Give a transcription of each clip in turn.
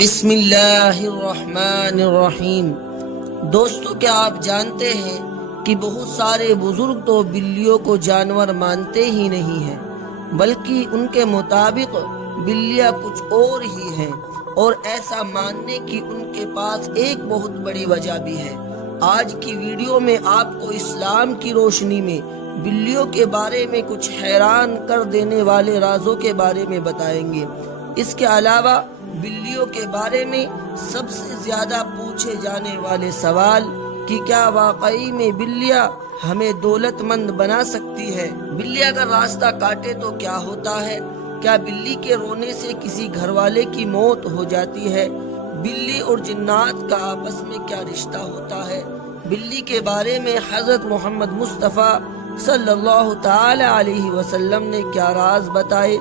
بسم اللہ الرحمن الرحیم۔ دوستو، کیا آپ جانتے ہیں کہ بہت سارے بزرگ تو بلیوں کو جانور مانتے ہی نہیں ہیں، بلکہ ان کے مطابق بلیاں کچھ اور ہی ہیں، اور ایسا ماننے کی ان کے پاس ایک بہت بڑی وجہ بھی ہے۔ آج کی ویڈیو میں آپ کو اسلام کی روشنی میں بلیوں کے بارے میں کچھ حیران کر دینے والے رازوں کے بارے میں بتائیں گے۔ اس کے علاوہ بلیوں کے بارے میں سب سے زیادہ پوچھے جانے والے سوال کہ کیا واقعی میں بلیاں ہمیں دولت مند بنا سکتی ہے؟ بلی اگر راستہ کاٹے تو کیا ہوتا ہے؟ کیا بلی کے رونے سے کسی گھر والے کی موت ہو جاتی ہے؟ بلی اور جنات کا آپس میں کیا رشتہ ہوتا ہے؟ بلی کے بارے میں حضرت محمد مصطفیٰ صلی اللہ تعالی علیہ وسلم نے کیا راز بتائے؟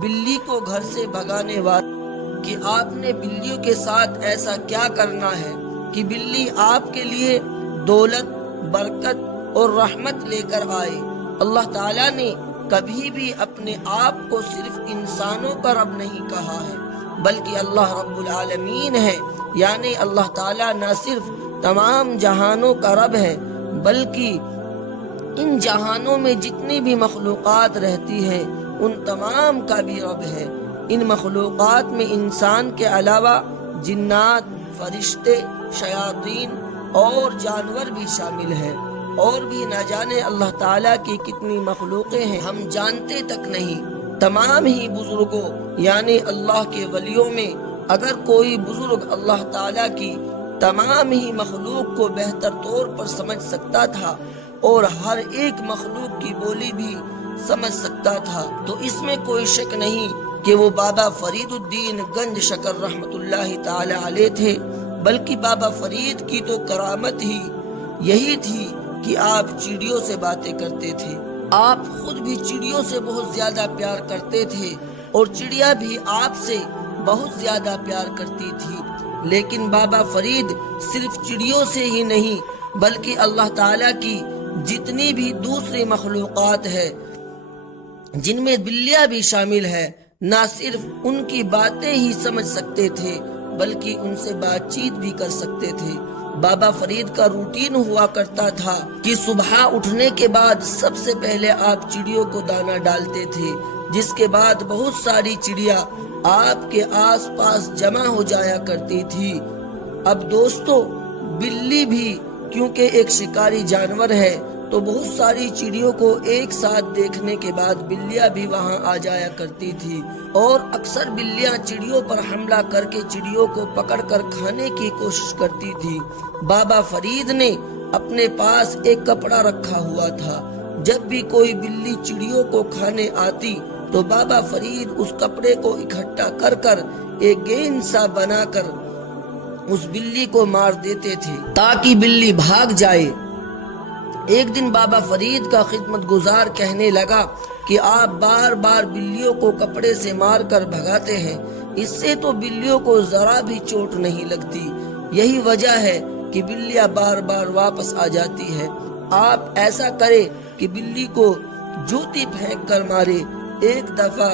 بلی کو گھر سے بھگانے والے کہ آپ نے بلیوں کے ساتھ ایسا کیا کرنا ہے کہ بلی آپ کے لیے دولت، برکت اور رحمت لے کر آئے۔ اللہ تعالیٰ نے کبھی بھی اپنے آپ کو صرف انسانوں کا رب نہیں کہا ہے، بلکہ اللہ رب العالمین ہے، یعنی اللہ تعالیٰ نہ صرف تمام جہانوں کا رب ہے، بلکہ ان جہانوں میں جتنی بھی مخلوقات رہتی ہیں ان تمام کا بھی رب ہے۔ ان مخلوقات میں انسان کے علاوہ جنات، فرشتے، شیاطین اور جانور بھی شامل ہیں، اور بھی نہ جانے اللہ تعالیٰ کی کتنی مخلوقیں ہیں، ہم جانتے تک نہیں۔ تمام ہی بزرگوں یعنی اللہ کے ولیوں میں اگر کوئی بزرگ اللہ تعالیٰ کی تمام ہی مخلوق کو بہتر طور پر سمجھ سکتا تھا اور ہر ایک مخلوق کی بولی بھی سمجھ سکتا تھا تو اس میں کوئی شک نہیں کہ وہ بابا فرید الدین گنج شکر رحمت اللہ تعالی علیہ تھے۔ بلکہ بابا فرید کی تو کرامت ہی یہی تھی کہ آپ چڑیوں سے باتیں کرتے تھے۔ آپ خود بھی چڑیوں سے بہت زیادہ پیار کرتے تھے اور چڑیا بھی آپ سے بہت زیادہ پیار کرتی تھی۔ لیکن بابا فرید صرف چڑیوں سے ہی نہیں بلکہ اللہ تعالیٰ کی جتنی بھی دوسری مخلوقات ہے جن میں بلیاں بھی شامل ہے، نہ صرف ان کی باتیں ہی سمجھ سکتے تھے بلکہ ان سے بات چیت بھی کر سکتے تھے۔ بابا فرید کا روٹین ہوا کرتا تھا کہ صبح اٹھنے کے بعد سب سے پہلے آپ چڑیوں کو دانا ڈالتے تھے، جس کے بعد بہت ساری چڑیا آپ کے آس پاس جمع ہو جایا کرتی تھی۔ اب دوستو، بلی بھی کیونکہ ایک شکاری جانور ہے تو بہت ساری چڑیوں کو ایک ساتھ دیکھنے کے بعد بلیاں بھی وہاں آ جایا کرتی تھی، اور اکثر بلیاں چڑیوں پر حملہ کر کے چڑیوں کو پکڑ کر کھانے کی کوشش کرتی تھی۔ بابا فرید نے اپنے پاس ایک کپڑا رکھا ہوا تھا، جب بھی کوئی بلی چڑیوں کو کھانے آتی تو بابا فرید اس کپڑے کو اکٹھا کر کر ایک گیند سا بنا کر اس بلی کو مار دیتے تھے تاکہ بلی بھاگ جائے۔ ایک دن بابا فرید کا خدمت گزار کہنے لگا کہ آپ بار بار بلیوں کو کپڑے سے مار کر بھگاتے ہیں، اس سے تو بلیوں کو ذرا بھی چوٹ نہیں لگتی، یہی وجہ ہے کہ بلیاں بار بار واپس آ جاتی ہے۔ آپ ایسا کرے کہ بلی کو جوتی پھینک کر مارے، ایک دفعہ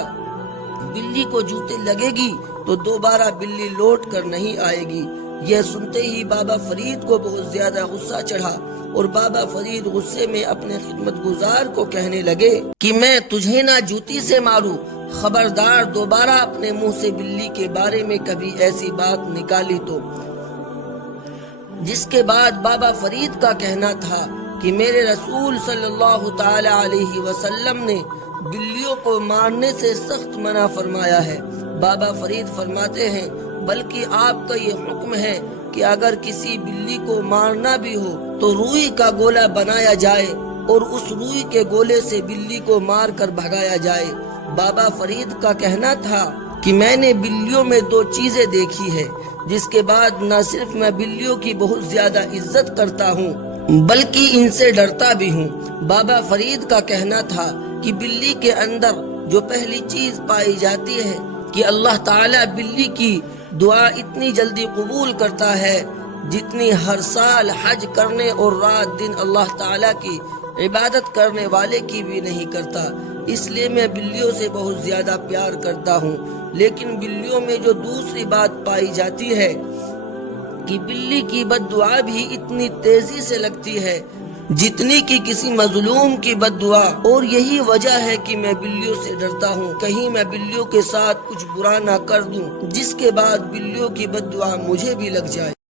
بلی کو جوتے لگے گی تو دوبارہ بلی لوٹ کر نہیں آئے گی۔ یہ سنتے ہی بابا فرید کو بہت زیادہ غصہ چڑھا اور بابا فرید غصے میں اپنے خدمت گزار کو کہنے لگے کہ میں تجھے نہ جوتی سے ماروں، خبردار دوبارہ اپنے منہ سے بلی کے بارے میں کبھی ایسی بات نکالی تو۔ جس کے بعد بابا فرید کا کہنا تھا کہ میرے رسول صلی اللہ تعالی علیہ وسلم نے بلیوں کو مارنے سے سخت منع فرمایا ہے۔ بابا فرید فرماتے ہیں بلکہ آپ کا یہ حکم ہے کہ اگر کسی بلی کو مارنا بھی ہو تو روئی کا گولا بنایا جائے اور اس روئی کے گولے سے بلی کو مار کر بھگایا جائے۔ بابا فرید کا کہنا تھا کہ میں نے بلیوں میں دو چیزیں دیکھی ہے جس کے بعد نہ صرف میں بلیوں کی بہت زیادہ عزت کرتا ہوں بلکہ ان سے ڈرتا بھی ہوں۔ بابا فرید کا کہنا تھا کہ بلی کے اندر جو پہلی چیز پائی جاتی ہے کہ اللہ تعالیٰ بلی کی دعا اتنی جلدی قبول کرتا ہے جتنی ہر سال حج کرنے اور رات دن اللہ تعالیٰ کی عبادت کرنے والے کی بھی نہیں کرتا۔ اس لیے میں بلیوں سے بہت زیادہ پیار کرتا ہوں۔ لیکن بلیوں میں جو دوسری بات پائی جاتی ہے کہ بلی کی بد دعا بھی اتنی تیزی سے لگتی ہے جتنی کہ کسی مظلوم کی بد دعا، اور یہی وجہ ہے کہ میں بلیوں سے ڈرتا ہوں، کہیں میں بلیوں کے ساتھ کچھ برا نہ کر دوں جس کے بعد بلیوں کی بد دعا مجھے بھی لگ جائے۔